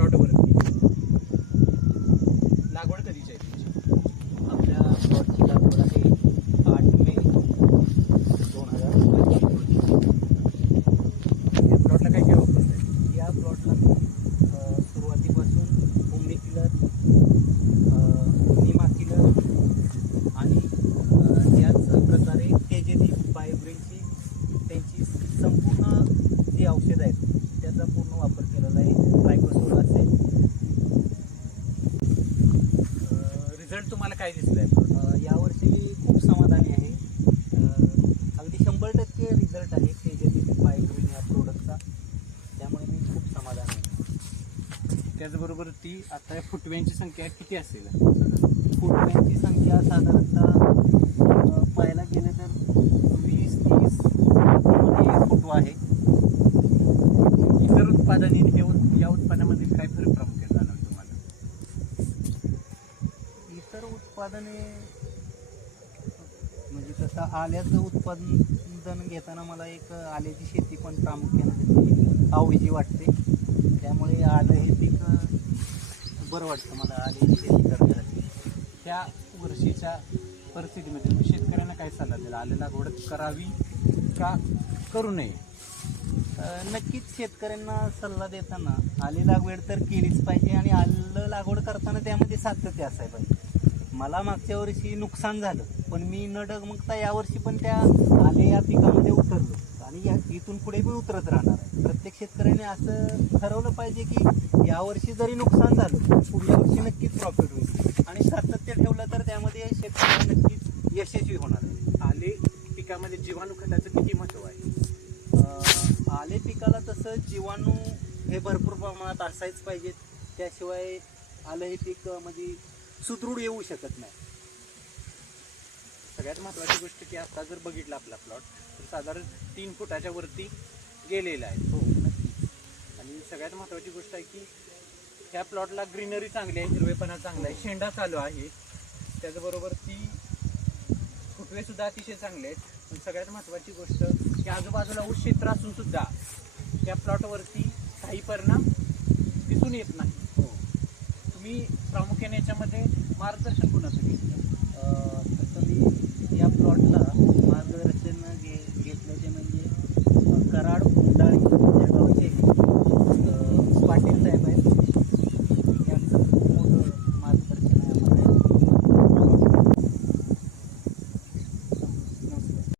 प्लॉटवरती लागवड कधीच आहे आपल्या प्लॉटची लागवड आहे आठ मे दोन हजार या प्लॉटला काय आहे या प्लॉटला सुरुवातीपासून किलर आणि प्रकारे संपूर्ण जी औषधं आहेत त्याचा पूर्ण वापर रिझल्ट तुम्हाला काय दिसलाय यावर्षी मी खूप समाधानी आहे. अगदी शंभर टक्के रिझल्ट आहे तेजस्वी बायोग्रीन या प्रोडक्टचा त्यामुळे मी खूप समाधानी आहे. त्याचबरोबर ती आता फुटव्यांची संख्या किती असेल? फुटव्यांची संख्या साधारणतः पाहायला गेलं तर वीस तीस फुटवा आहे इतर उत्पादने हे उत- या उत्पादनामध्ये काय फरक प्रामुख्याने जाणवतो तुम्हाला इतर उत्पादने म्हणजे कसं आल्याचं उत्पादन घेताना मला एक आल्याची शेती पण प्रामुख्याने त्याची आवडीची वाटते. त्यामुळे आलं हे पीक बरं वाटतं मला आल्याची शेती करण्यासाठी. त्या वर्षीच्या परिस्थितीमध्ये तुम्ही शेतकऱ्यांना काय सल्ला दिला आले लागवड करावी का करू नये? नक्कीच शेतकऱ्यांना सल्ला देताना आले लागवड तर केलीच पाहिजे आणि आलं लागवड करताना त्यामध्ये सातत्य असायला पाहिजे. मला मागच्या वर्षी नुकसान झालं पण मी न डगमगता यावर्षी पण त्या आले या पिकामध्ये उतरलो. आणि या इथून पुढे मी उतरत राहणार आहे. प्रत्येक शेतकऱ्याने असं ठरवलं पाहिजे की यावर्षी जरी नुकसान झालं पुढल्या वर्षी नक्कीच प्रॉफिट होईल. आणि सातत्य ठेवलं तर त्यामध्ये शेतकरी नक्कीच यशस्वी होणार आहे. आले पिकामध्ये जीवाणू खताचं किती महत्त्व आहे? आले पिकाला तसं जीवाणू हे भरपूर प्रमाणात असायच पाहिजेत. त्याशिवाय आलं हे पीक म्हणजे सुदृढ येऊ शकत नाही. सगळ्यात महत्वाची गोष्ट की आता जर बघितला आपला प्लॉट तर साधारण तीन फुटाच्या वरती गेलेला आहे. हो. आणि सगळ्यात महत्वाची गोष्ट आहे की ह्या प्लॉटला ग्रीनरी चांगली आहे हिरवेपणा चांगला आहे शेंडा चालू आहे. त्याचबरोबर ती फुटवे सुद्धा अतिशय चांगले आहेत. सगळ्यात महत्वाची गोष्ट की आजूबाजूला ऊस क्षेत्र असून सुद्धा त्या प्लॉटवरती काही परिणाम दिसून येत नाही हो तुम्ही प्रामुख्याने याच्यामध्ये मार्गदर्शन कोणाचं?